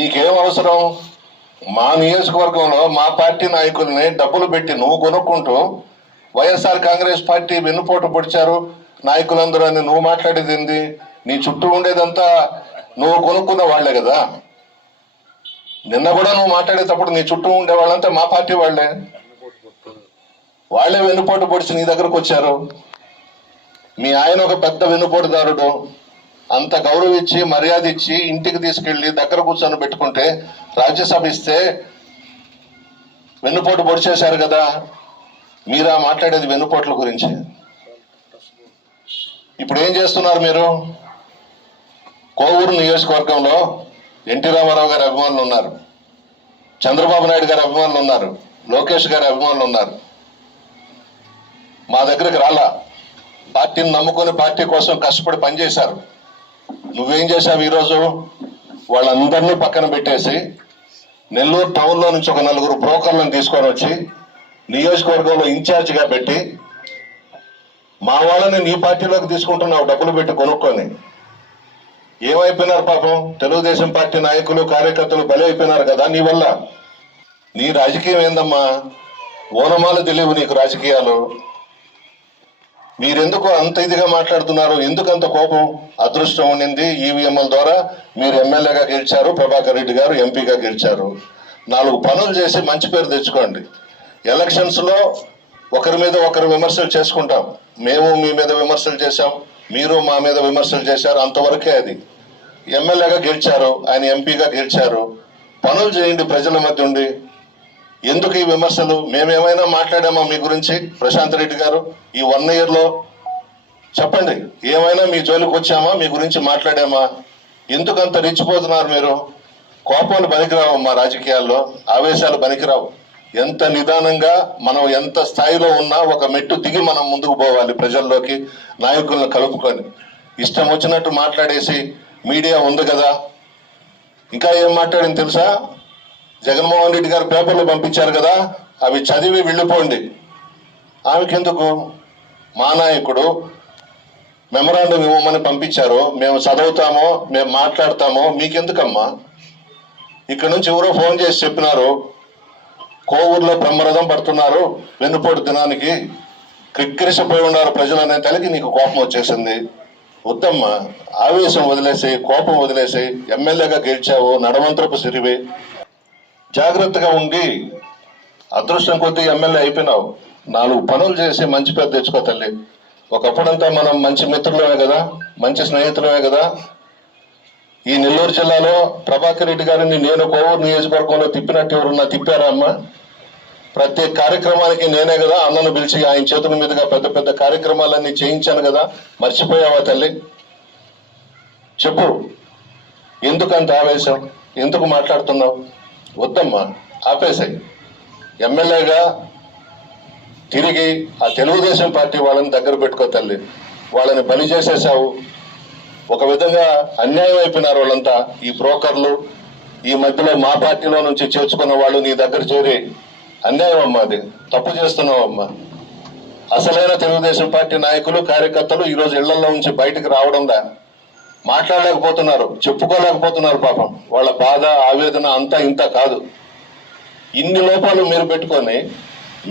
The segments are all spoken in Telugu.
నీకేం అవసరం? మా నియోజకవర్గంలో మా పార్టీ నాయకుల్ని డబ్బులు పెట్టి నువ్వు కొనుక్కుంటూ వైఎస్ఆర్ కాంగ్రెస్ పార్టీ వెన్నుపోటు పొడిచారు నాయకులందరూ అని నువ్వు మాట్లాడేది ఏంది? నీ చుట్టూ ఉండేదంతా నువ్వు కొనుక్కున్న వాళ్లే కదా. నిన్న కూడా నువ్వు మాట్లాడేటప్పుడు నీ చుట్టూ ఉండే వాళ్ళంతా మా పార్టీ వాళ్లే వెన్నుపోటు పొడిచి నీ దగ్గరకు వచ్చారు. మీ ఆయన ఒక పెద్ద వెన్నుపోటుదారుడు. అంత గౌరవం ఇచ్చి మర్యాద ఇచ్చి ఇంటికి తీసుకెళ్లి దగ్గర కూర్చొని పెట్టుకుంటే రాజ్యసభ ఇస్తే వెన్నుపోటు పొడిచేశారు కదా. మీరా మాట్లాడేది వెన్నుపోట్ల గురించి. ఇప్పుడు ఏం చేస్తున్నారు మీరు? కోవూరు నియోజకవర్గంలో ఎన్టీ రామారావు గారి అభిమానులు ఉన్నారు, చంద్రబాబు నాయుడు గారి అభిమానులు ఉన్నారు, లోకేష్ గారి అభిమానులు ఉన్నారు. మా దగ్గరికి రాలా. పార్టీని నమ్ముకొని పార్టీ కోసం కష్టపడి పనిచేశారు. నువ్వేం చేశావు? ఈరోజు వాళ్ళందరినీ పక్కన పెట్టేసి నెల్లూరు టౌన్లో నుంచి ఒక 4 బ్రోకర్లను తీసుకొని వచ్చి నియోజకవర్గంలో ఇన్ఛార్జిగా పెట్టి మా వాళ్ళని నీ పార్టీలోకి తీసుకుంటున్నావు డబ్బులు పెట్టి కొనుక్కొని. ఏమైపోయినారు పాపం? తెలుగుదేశం పార్టీ నాయకులు కార్యకర్తలు బలి అయిపోయినారు కదా నీ వల్ల. నీ రాజకీయం ఏందమ్మా? ఓనమాలు తెలియవు నీకు రాజకీయాలు. మీరెందుకు అంత ఇదిగా మాట్లాడుతున్నారు? ఎందుకు అంత కోపం? అదృష్టం ఉండింది, ఈవీఎంల ద్వారా మీరు ఎమ్మెల్యేగా గెలిచారు, ప్రభాకర్ రెడ్డి గారు ఎంపీగా గెలిచారు. 4 పనులు చేసి మంచి పేరు తెచ్చుకోండి. ఎలక్షన్స్ లో ఒకరి మీద ఒకరు విమర్శలు చేసుకుంటాం. మేము మీ మీద విమర్శలు చేశాం, మీరు మా మీద విమర్శలు చేశారు, అంతవరకే అది. ఎమ్మెల్యేగా గెలిచారు, ఆయన ఎంపీగా గెలిచారు. పనులు చేయండి ప్రజల మధ్య ఉండి. ఎందుకు ఈ విమర్శలు? మేమేమైనా మాట్లాడామా మీ గురించి? ప్రశాంత్ రెడ్డి గారు ఈ 1 year లో చెప్పండి, ఏమైనా మీ జోలికి వచ్చామా? మీ గురించి మాట్లాడామా? ఎందుకు అంత రెచ్చిపోతున్నారు మీరు? కోపాలు పనికిరావు మా రాజకీయాల్లో, ఆవేశాలు పనికిరావు. ఎంత నిదానంగా మనం ఎంత స్థాయిలో ఉన్నా ఒక మెట్టు దిగి మనం ముందుకు పోవాలి. ప్రజల్లోకి నాయకులను కలుపుకొని ఇష్టం వచ్చినట్టు మాట్లాడేసి మీడియా ఉంది కదా. ఇంకా ఏం మాట్లాడింది తెలుసా? జగన్మోహన్ రెడ్డి గారు పేపర్లు పంపించారు కదా, అవి చదివి వెళ్ళిపోండి. ఆమెకెందుకు? మా నాయకుడు మెమరాండం ఇవ్వమని పంపించారు, మేము చదువుతామో మేము మాట్లాడతామో, మీకెందుకమ్మా? ఇక్కడ నుంచి ఎవరో ఫోన్ చేసి చెప్పినారు, కోవూరులో బ్రహ్మరథం పడుతున్నారు వెన్నుపోటు దినానికి, క్రిక్కిరిసిపోయి ఉన్నారు ప్రజలు అనే తలకి నీకు కోపం వచ్చేసింది. వద్దమ్మా, ఆవేశం వదిలేసి కోపం వదిలేసి ఎమ్మెల్యేగా గెలిచావు, నడమంత్రపు సిరివే. జాగ్రత్తగా ఉండి అదృష్టం కొద్దీ ఎమ్మెల్యే అయిపోయినావు. 4 పనులు చేసి మంచి పేరు తెచ్చుకో తల్లి. ఒకప్పుడంతా మనం మంచి మిత్రులమే కదా, మంచి స్నేహితులమే కదా. ఈ నెల్లూరు జిల్లాలో ప్రభాకర్ రెడ్డి గారిని నేను కోవూరు నియోజకవర్గంలో తిప్పినట్టు ఎవరున్నా తిప్పారా అమ్మా? ప్రతి కార్యక్రమానికి నేనే కదా అన్నను పిలిచి ఆయన చేతుల మీదుగా పెద్ద పెద్ద కార్యక్రమాలన్నీ చేయించాను కదా. మర్చిపోయావా తల్లి? చెప్పు, ఎందుకంత ఆవేశం? ఎందుకు మాట్లాడుతున్నావు? వద్దమ్మా, ఆపేసాయి. ఎమ్మెల్యేగా తిరిగి ఆ తెలుగుదేశం పార్టీ వాళ్ళని దగ్గర పెట్టుకో తల్లి. వాళ్ళని బలి చేసేసావు. ఒక విధంగా అన్యాయం అయిపోయినారు వాళ్ళంతా. ఈ బ్రోకర్లు ఈ మధ్యలో మా పార్టీలో నుంచి చేర్చుకున్న వాళ్ళు నీ దగ్గర చేరి అన్యాయం అమ్మా, అది తప్పు చేస్తున్నావు అమ్మా. అసలైన తెలుగుదేశం పార్టీ నాయకులు కార్యకర్తలు ఈరోజు ఇళ్లలో నుంచి బయటకు రావడంలా, మాట్లాడలేకపోతున్నారు, చెప్పుకోలేకపోతున్నారు. పాపం వాళ్ళ బాధ ఆవేదన అంతా ఇంత కాదు. ఇన్ని లోపాలు మీరు పెట్టుకొని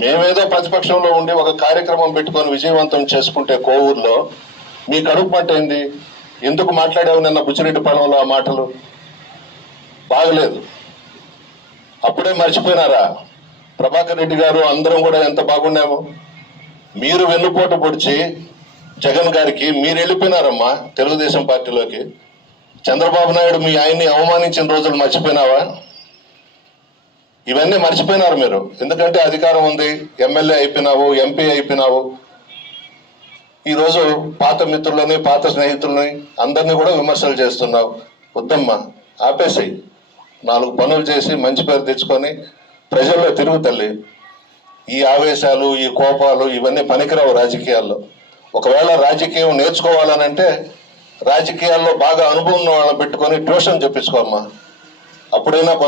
మేమేదో ప్రతిపక్షంలో ఉండి ఒక కార్యక్రమం పెట్టుకొని విజయవంతం చేసుకుంటే కోవూరులో మీ కడుపు పట్టయింది. ఎందుకు మాట్లాడావు నిన్న బుచ్చిరెడ్డి పాలెంలో ఆ మాటలు? బాగలేదు. అప్పుడే మర్చిపోయినారా? ప్రభాకర్ రెడ్డి గారు అందరం కూడా ఎంత బాగున్నాము. మీరు వెన్నుపోటు పొడిచి జగన్ గారికి మీరు వెళ్ళిపోయినారమ్మా తెలుగుదేశం పార్టీలోకి. చంద్రబాబు నాయుడు మీ ఆయన్ని అవమానించిన రోజులు మర్చిపోయినావా? ఇవన్నీ మర్చిపోయినారు మీరు. ఎందుకంటే అధికారం ఉంది, ఎమ్మెల్యే అయిపోయినావు, ఎంపీ అయిపోయినావు. ఈరోజు పాత మిత్రులని పాత స్నేహితులని అందరినీ కూడా విమర్శలు చేస్తున్నావు. వద్దమ్మా, ఆపేసాయి. 4 పనులు చేసి మంచి పేరు తెచ్చుకొని ప్రజల్లో తిరుగు తల్లి. ఈ ఆవేశాలు ఈ కోపాలు ఇవన్నీ పనికిరావు రాజకీయాల్లో. ఒకవేళ రాజకీయం నేర్చుకోవాలనంటే రాజకీయాల్లో బాగా అనుభవం ఉన్న వాళ్ళని పెట్టుకొని ట్యూషన్ చెప్పించుకోమ్మా. అప్పుడైనా